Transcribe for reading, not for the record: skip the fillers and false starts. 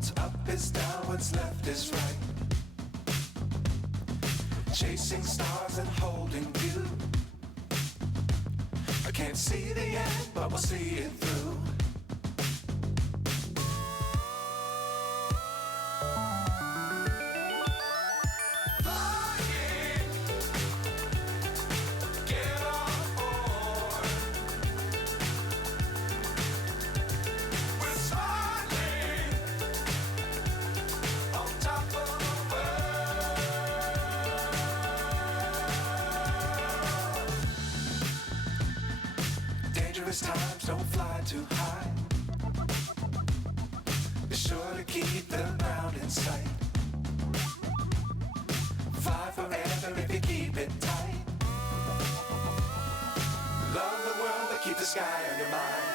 What's up is down, what's left is right. Chasing stars and holding you. I can't see the end, but we'll see it through. Dangerous times, don't fly too high. Be sure to keep the ground in sight. Fly forever if you keep it tight. Love the world, but keep the sky on your mind.